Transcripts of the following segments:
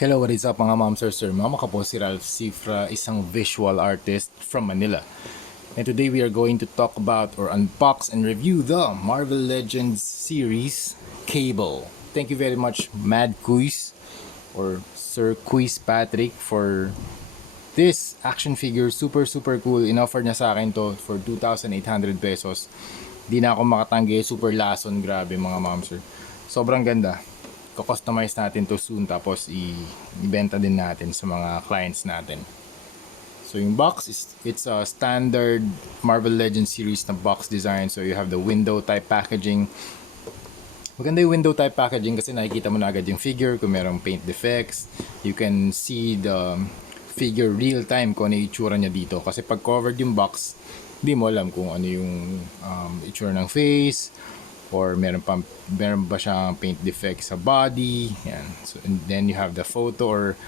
Hello, what is up mga ma'am, sir, Mama ka po si Ralph Cifra, isang visual artist from Manila. And today we are going to talk about or unbox and review the Marvel Legends series Cable. Thank you very much Mad Quiz or Sir Quiz Patrick for this action figure. Super cool. In-offer niya sa akin to for 2,800 pesos. Di na ako makatanggi, super lason, grabe mga ma'am, sir. Sobrang ganda. Customize natin to soon tapos ibenta din natin sa mga clients natin. So yung box is it's a standard Marvel Legends series na box design. So you have the window type packaging. Maganda yung window type packaging kasi nakikita mo na agad yung figure kung merong paint defects. You can see the figure real time kung ano yung itsura niya dito. Kasi pag covered yung box, hindi mo alam kung ano yung itsura ng face or meron ba siyang paint defect sa body. Yan. So, and then you have the photo or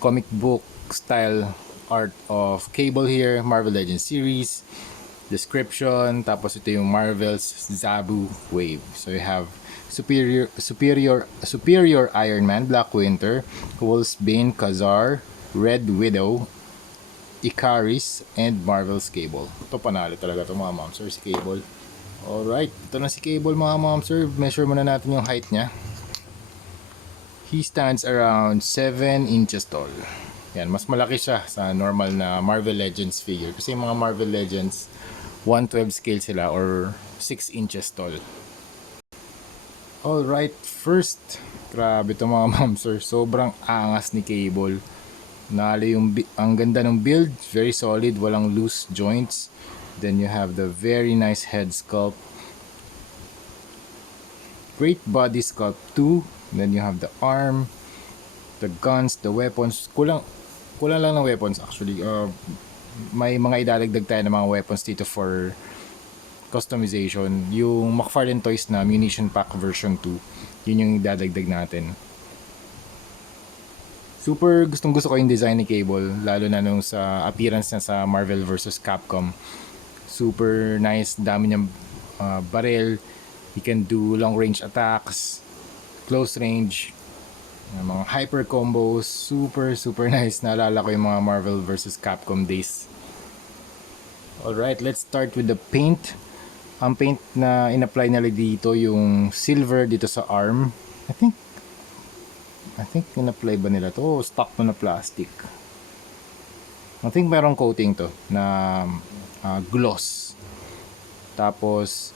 comic book style art of Cable here, Marvel Legends series, description, tapos ito yung Marvel's Zabu Wave. So you have superior Iron Man, Black Winter, Wolfsbane, Khazar, Red Widow, Icaris, and Marvel's Cable. Ito panalo talaga ito mga ma'am, sir, si Cable. Alright, ito na si Cable mga ma'am, sir. Measure muna natin yung height niya. He stands around 7 inches tall. Yan, mas malaki siya sa normal na Marvel Legends figure. Kasi yung mga Marvel Legends, 1/12 scale sila or 6 inches tall. Alright, first, grabe ito mga ma'am, sir. Sobrang angas ni Cable. Nalo yung, ang ganda ng build, very solid, walang loose joints. Then you have the very nice head sculpt. Great body sculpt too. Then you have the arm, the guns, the weapons. Kulang lang ng weapons actually. May mga idadagdag tayo ng mga weapons dito for customization. Yung McFarlane Toys na munition pack version 2, yun yung idadagdag natin. Super gusto ko yung design ni Cable, lalo na nung sa appearance niya sa Marvel vs. Capcom. Super nice, dami niyang barrel. He can do long range attacks, close range, mga hyper combos. Super nice. Naalala ko yung mga Marvel vs. Capcom days. Alright, let's start with the paint. Ang paint na in-apply nila dito yung silver dito sa arm. I think in-apply ba nila to? Stock to na plastic. I think merong coating to na gloss. Tapos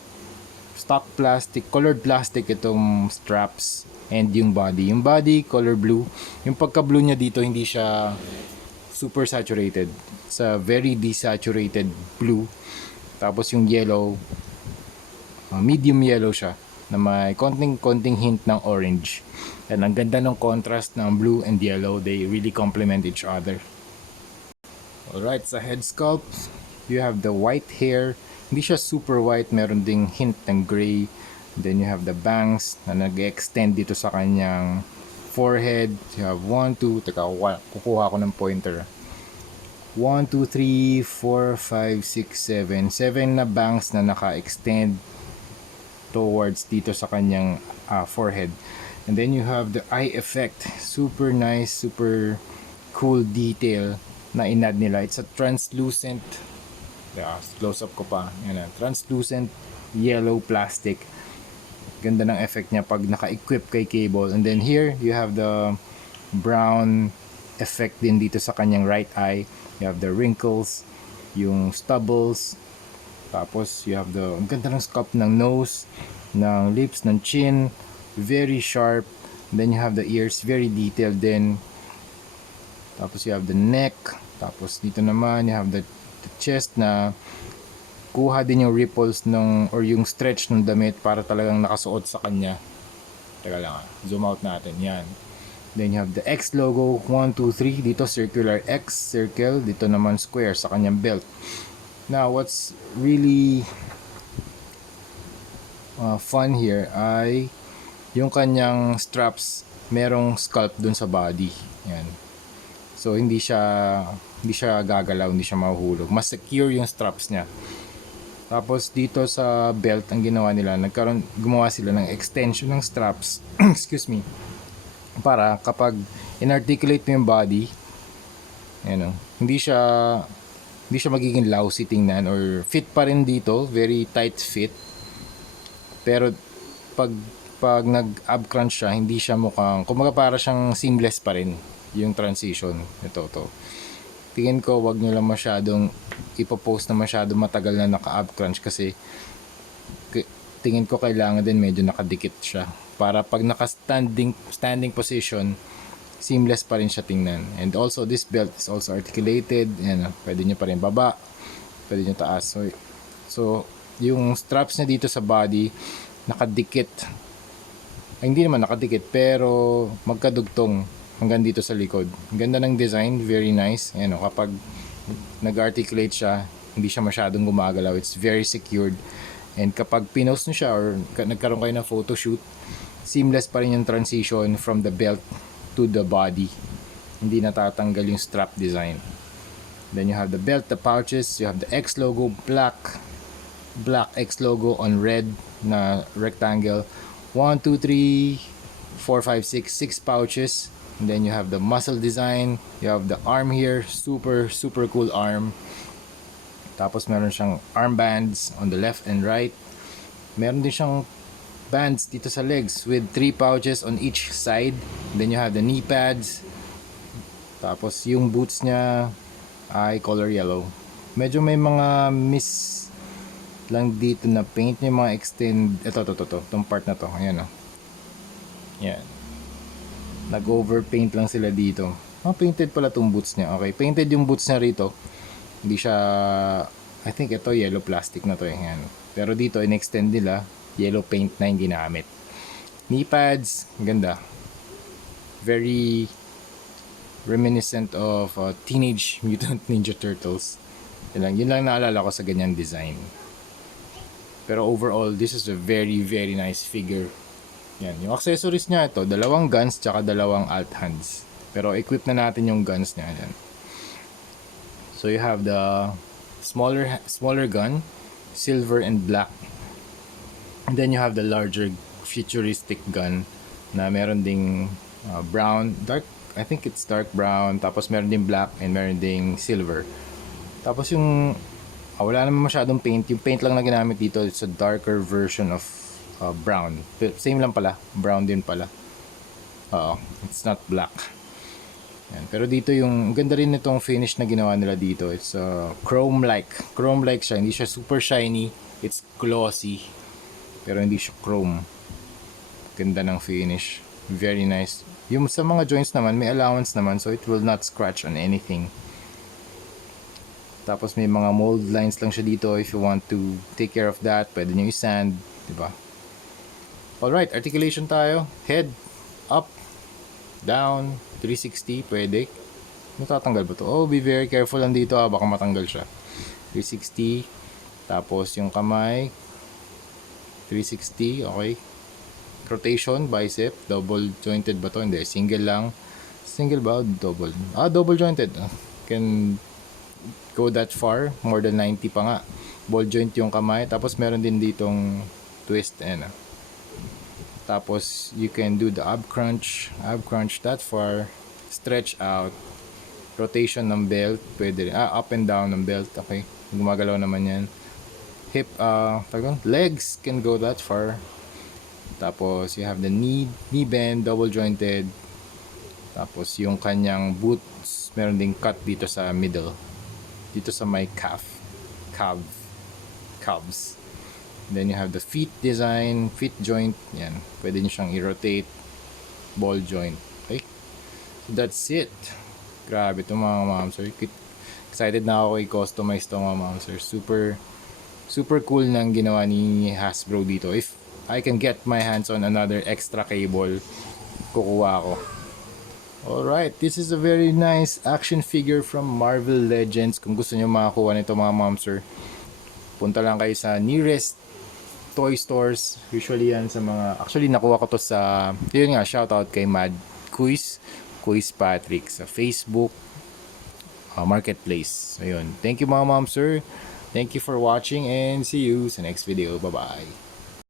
stock plastic, colored plastic itong straps and yung body. Yung body color blue. Yung pagka-blue niya dito hindi siya super saturated. It's a very desaturated blue. Tapos yung yellow, medium yellow siya na may konting hint ng orange. And ang ganda ng contrast ng blue and yellow. They really complement each other. Alright, sa head sculpt, you have the white hair. Hindi siya super white, meron ding hint ng gray. Then you have the bangs na nag-extend dito sa kanyang forehead. You have 1, 2, kukuha ko ng pointer. 1, 2, 3, 4, 5, 6, 7. 7 na bangs na naka-extend towards dito sa kanyang forehead. And then you have the eye effect. Super nice, super cool detail na inad nila. It's a translucent, close up ko pa, yan, translucent yellow plastic. Ganda ng effect niya pag naka-equip kay Cable. And then here you have the brown effect din dito sa kanyang right eye. You have the wrinkles, yung stubbles, tapos you have the ganda ng sculpt ng nose, ng lips, ng chin, very sharp. Then you have the ears, very detailed din. Tapos you have the neck. Tapos dito naman you have the chest na kuha din yung ripples or yung stretch ng damit para talagang nakasuot sa kanya. Teka lang, zoom out natin. Yan. Then you have the X logo, 1, 2, 3. Dito circular X, circle. Dito naman square sa kanyang belt. Now, what's really fun here ay yung kanyang straps, merong sculpt dun sa body. Yan. So hindi siya gagalaw, hindi siya mahuhulog. Mas secure yung straps niya. Tapos dito sa belt, ang ginawa nila, gumawa sila ng extension ng straps, excuse me, para kapag inarticulate mo yung body. Ayan, hindi siya magiging lousy tingnan, or fit pa rin dito, very tight fit. Pero pag nag-ab crunch siya, hindi siya mukhang, kumbaga para siyang seamless pa rin yung transition. Ito. Tingin ko wag nyo lang masyadong ipopost na masyadong matagal na naka-ab crunch, kasi tingin ko kailangan din medyo nakadikit siya para pag standing position, seamless pa rin siya tingnan. And also this belt is also articulated, and pwede nyo pa rin baba, pwede nyo taas. So yung straps niya dito sa body nakadikit, ay, hindi naman nakadikit pero magkadugtong hanggang dito sa likod. Ganda ng design, very nice. Kapag nag-articulate siya, hindi siya masyadong gumagalaw, it's very secured. And kapag pinost nyo siya or nagkaroon kayo ng photo shoot, seamless pa rin yung transition from the belt to the body. Hindi natatanggal yung strap design. Then you have the belt, the pouches, you have the X logo, black X logo on red na rectangle. 1, 2, 3, 4, 5, 6 pouches. And then you have the muscle design, you have the arm here, super cool arm. Tapos meron siyang armbands on the left and right. Meron din siyang bands dito sa legs with 3 pouches on each side. Then you have the knee pads. Tapos yung boots niya ay color yellow. Medyo may mga miss lang dito na paint, yung mga extend. Ito, itong part na to. Ayan, yan. Nag-overpaint lang sila dito. Painted pala tong boots niya. Okay, painted yung boots niya rito. Hindi siya, I think ito yellow plastic na to. Yan. Pero dito in-extend nila yellow paint na yung ginamit. Knee pads, ganda. Very reminiscent of Teenage Mutant Ninja Turtles. Yun lang naalala ko sa ganyang design. Pero overall, this is a very nice figure. Yan, yung accessories niya ito, 2 guns tsaka 2 alt hands. Pero equip na natin yung guns niya. Yan. So you have the smaller gun, silver and black. And then you have the larger futuristic gun na meron ding brown, dark, I think it's dark brown, tapos meron ding black and meron ding silver. Tapos yung wala naman masyadong paint. Yung paint lang na ginamit dito, it's a darker version of brown. Same lang pala, brown din pala. It's not black. Yan. Pero dito yung ganda rin nitong finish na ginawa nila dito. It's chrome-like siya. Hindi siya super shiny. It's glossy. Pero hindi siya chrome. Ganda ng finish. Very nice. Yung sa mga joints naman, may allowance naman, so it will not scratch on anything. Tapos may mga mold lines lang siya dito. If you want to take care of that, pwede nyo i-sand, diba? Alright, articulation tayo. Head, up, down, 360, pwede. Natatanggal ba to? Oh, be very careful lang dito, baka matanggal siya. 360. Tapos yung kamay, 360, okay. Rotation, bicep, double jointed ba to? Hindi, single lang. Single ba? Double. Double jointed. Can go that far, more than 90 pa nga. Ball joint yung kamay. Tapos meron din ditong twist. Tapos you can do the ab crunch that far, stretch out, rotation ng belt, pwede rin, up and down ng belt, okay, gumagalaw naman yan. Hip, legs can go that far. Tapos you have the knee bend, double jointed. Tapos yung kanyang boots, meron ding cut dito sa middle, dito sa my calves. Then you have the feet design, feet joint, yan, pwede nyo siyang i-rotate, ball joint, okay. So that's it. Grabe ito mga ma'am sir, excited na ako i-customize ito mga ma'am sir. Super cool nang ginawa ni Hasbro dito. If I can get my hands on another extra cable, kukuha ako. Alright, this is a very nice action figure from Marvel Legends. Kung gusto nyo makakuha nito mga ma'am sir, punta lang kayo sa nearest toy stores. Usually yan sa mga, actually nakuha ko to sa, yun nga, shoutout kay Mad Quiz Patrick sa Facebook Marketplace. So yun, thank you mga ma'am sir, thank you for watching and see you sa next video. Bye bye.